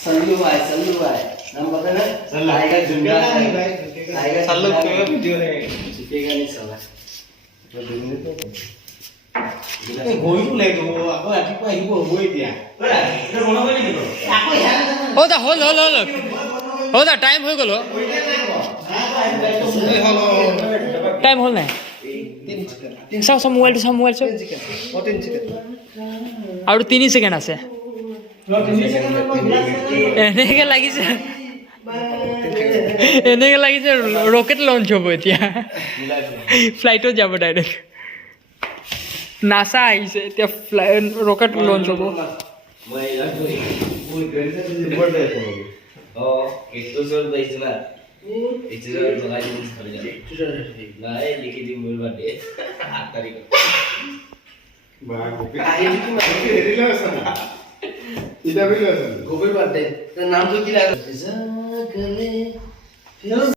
सल्लू भाई नाम पता ना टाइगर जुंगा टाइगर सल्लू तो वीडियो ने छुपेगा नहीं साला तो दिन तो গইটো লাগিব আকৌ ৰাতিপুৱা আহিব হ'বই এতিয়া এটা বনাব লাগিব আকৌ ও দা হল হল হল ও দা টাইম হৈ গ'ল টাইম হল নাই চাও চাও মোবাইল চাও আৰু 3 সেকেন্ড আছে এনেকে লাগিছে ৰকেট লঞ্চ হ'ব এতিয়া ফ্লাইটত যাব ডাইৰেক্ট নাসা আহিছে এতিয়া ৰকেট লঞ্চ হ'ব মই বৰ্ডে ও এটো সর দাইছ না এটো সর লাগাই দিন করে যাবে নাই লিখে দিই মোর বার্থডে 8 তারিখ বা গোপী আইডি কি হেৰিলা আছে না ইটা বিল আছে গোপীৰ বাৰ্থডে নাম তো কি লাগে